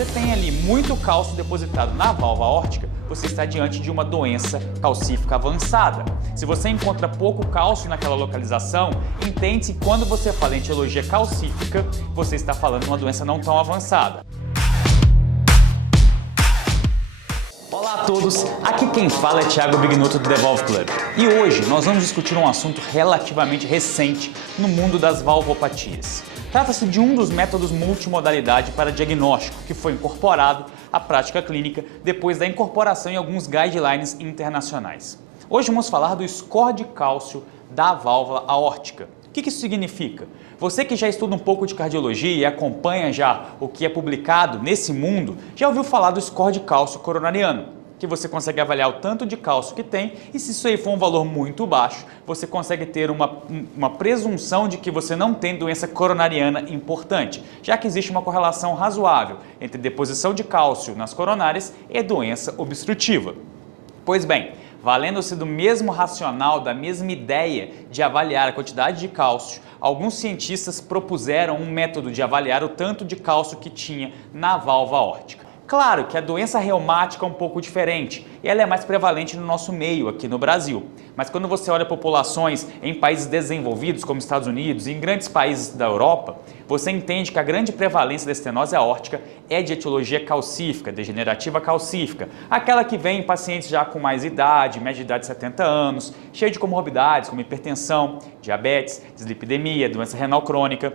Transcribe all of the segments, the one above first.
você tem ali muito cálcio depositado na válvula aórtica, você está diante de uma doença calcífica avançada. Se você encontra pouco cálcio naquela localização, entende-se que quando você fala em etiologia calcífica, você está falando de uma doença não tão avançada. Olá a todos, aqui quem fala é Thiago Bignuto do Devolve Club. E hoje nós vamos discutir um assunto relativamente recente no mundo das valvopatias. Trata-se de um dos métodos multimodalidade para diagnóstico que foi incorporado à prática clínica depois da incorporação em alguns guidelines internacionais. Hoje vamos falar do score de cálcio da válvula aórtica. O que isso significa? Você que já estuda um pouco de cardiologia e acompanha já o que é publicado nesse mundo, já ouviu falar do score de cálcio coronariano, que você consegue avaliar o tanto de cálcio que tem e se isso aí for um valor muito baixo, você consegue ter uma presunção de que você não tem doença coronariana importante, já que existe uma correlação razoável entre deposição de cálcio nas coronárias e doença obstrutiva. Pois bem, valendo-se do mesmo racional, da mesma ideia de avaliar a quantidade de cálcio, alguns cientistas propuseram um método de avaliar o tanto de cálcio que tinha na válvula aórtica. Claro que a doença reumática é um pouco diferente e ela é mais prevalente no nosso meio, aqui no Brasil. Mas quando você olha populações em países desenvolvidos, como Estados Unidos e em grandes países da Europa, você entende que a grande prevalência da estenose aórtica é de etiologia calcífica, degenerativa calcífica, aquela que vem em pacientes já com mais idade, média de idade de 70 anos, cheio de comorbidades como hipertensão, diabetes, dislipidemia, doença renal crônica.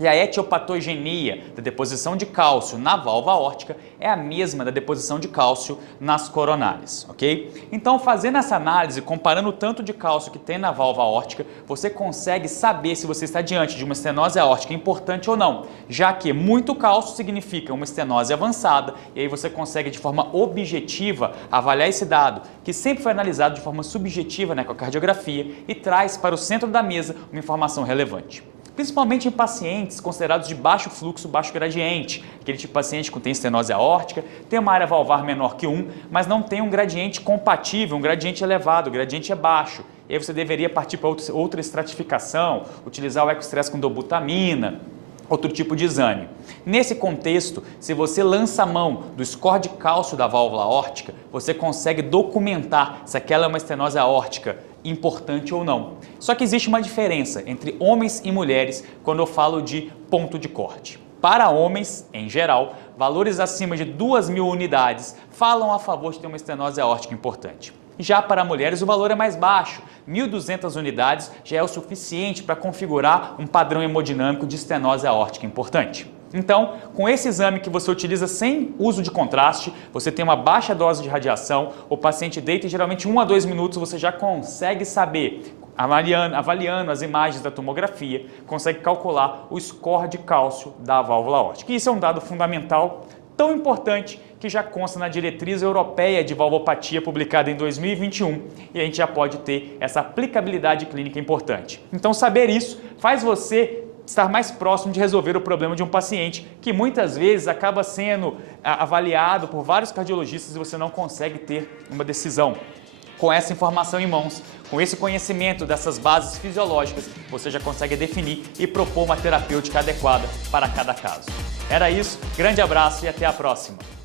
E a etiopatogenia da deposição de cálcio na válvula aórtica é a mesma da deposição de cálcio nas coronárias, ok? Então, fazendo essa análise, comparando o tanto de cálcio que tem na válvula aórtica, você consegue saber se você está diante de uma estenose aórtica importante ou não, já que muito cálcio significa uma estenose avançada e aí você consegue de forma objetiva avaliar esse dado, que sempre foi analisado de forma subjetiva na ecocardiografia e traz para o centro da mesa uma informação relevante. Principalmente em pacientes considerados de baixo fluxo, baixo gradiente, aquele tipo de paciente que tem estenose aórtica, tem uma área valvar menor que 1, mas não tem um gradiente compatível, um gradiente elevado, o gradiente é baixo. E aí você deveria partir para outra estratificação, utilizar o ecostress com dobutamina, outro tipo de exame. Nesse contexto, se você lança a mão do score de cálcio da válvula aórtica, você consegue documentar se aquela é uma estenose aórtica importante ou não. Só que existe uma diferença entre homens e mulheres quando eu falo de ponto de corte. Para homens, em geral, valores acima de 2.000 unidades falam a favor de ter uma estenose aórtica importante. Já para mulheres o valor é mais baixo, 1.200 unidades já é o suficiente para configurar um padrão hemodinâmico de estenose aórtica importante. Então, com esse exame que você utiliza sem uso de contraste, você tem uma baixa dose de radiação, o paciente deita e geralmente 1 a 2 minutos você já consegue saber, avaliando as imagens da tomografia, consegue calcular o score de cálcio da válvula aórtica. E isso é um dado fundamental, tão importante, que já consta na diretriz europeia de valvopatia publicada em 2021 e a gente já pode ter essa aplicabilidade clínica importante. Então saber isso faz você estar mais próximo de resolver o problema de um paciente que muitas vezes acaba sendo avaliado por vários cardiologistas e você não consegue ter uma decisão. Com essa informação em mãos, com esse conhecimento dessas bases fisiológicas, você já consegue definir e propor uma terapêutica adequada para cada caso. Era isso, grande abraço e até a próxima!